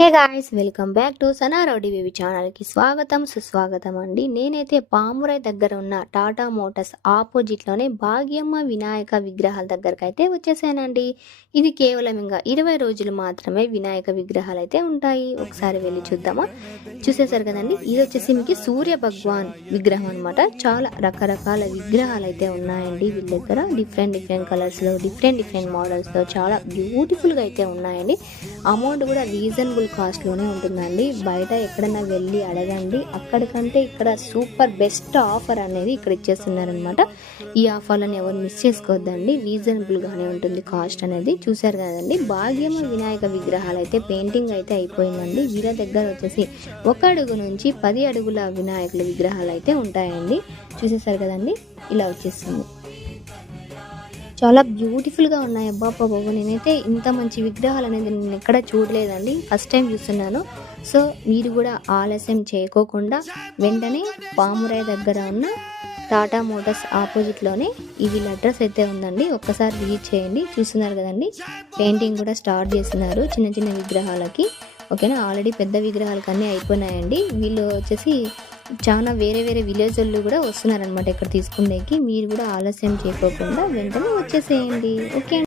Hey guys, welcome back to సనారౌడి baby ఛానల్కి స్వాగతం సుస్వాగతం అండి. నేనైతే పామురై దగ్గర ఉన్న టాటా మోటార్స్ ఆపోజిట్లోనే భాగ్యమ్మ వినాయక విగ్రహాల దగ్గరకు అయితే వచ్చేసానండి. ఇది కేవలం ఇంకా 20 రోజులు మాత్రమే వినాయక విగ్రహాలు అయితే ఉంటాయి. ఒకసారి వెళ్ళి చూద్దామా. చూసేసారు కదండి, ఇది వచ్చేసి మీకు సూర్య భగవాన్ విగ్రహం అనమాట. చాలా రకరకాల విగ్రహాలు అయితే ఉన్నాయండి వీళ్ళ దగ్గర. డిఫరెంట్ కలర్స్లో డిఫరెంట్ మోడల్స్లో చాలా బ్యూటిఫుల్గా అయితే ఉన్నాయండి. అమౌంట్ కూడా రీజనబుల్ కాస్ట్లోనే ఉంటుందండి. బయట ఎక్కడైనా వెళ్ళి అడగండి, అక్కడికంటే ఇక్కడ సూపర్ బెస్ట్ ఆఫర్ అనేది ఇక్కడ ఇచ్చేస్తున్నారనమాట. ఈ ఆఫర్లను ఎవరు మిస్ చేసుకోవద్దండి, రీజనబుల్గానే ఉంటుంది కాస్ట్ అనేది. చూసారు కదండి, భాగ్యమ వినాయక విగ్రహాలు అయితే పెయింటింగ్ అయితే అయిపోయిందండి. వీళ్ళ దగ్గర వచ్చేసి 1 అడుగు నుంచి 10 అడుగుల వినాయకుల విగ్రహాలు అయితే ఉంటాయండి. చూసేసారు కదండి, ఇలా వచ్చేస్తుంది. చాలా బ్యూటిఫుల్గా ఉన్నాయి. అబ్బా బాబు, నేనైతే ఇంత మంచి విగ్రహాలు అనేది నేను ఎక్కడ చూడలేదండి, ఫస్ట్ టైం చూస్తున్నాను. సో మీరు కూడా ఆలస్యం చేయకోకుండా వెంటనే పామురాయి దగ్గర ఉన్న టాటా మోటార్స్ ఆపోజిట్లోనే ఈ వీళ్ళ అడ్రస్ అయితే ఉందండి. ఒక్కసారి విజిట్ చేయండి. చూస్తున్నారు కదండి, పెయింటింగ్ కూడా స్టార్ట్ చేస్తున్నారు చిన్న విగ్రహాలకి. ఓకేనా, ఆల్రెడీ పెద్ద విగ్రహాలకు అన్నీ అయిపోయినాయండి. వీళ్ళు వచ్చేసి చాలా వేరే విలేజ్ వాళ్ళు కూడా వస్తున్నారనమాట ఇక్కడ తీసుకునేకి. మీరు కూడా ఆలస్యం చేయకోకుండా వెంటనే వచ్చేసేయండి. ఓకే.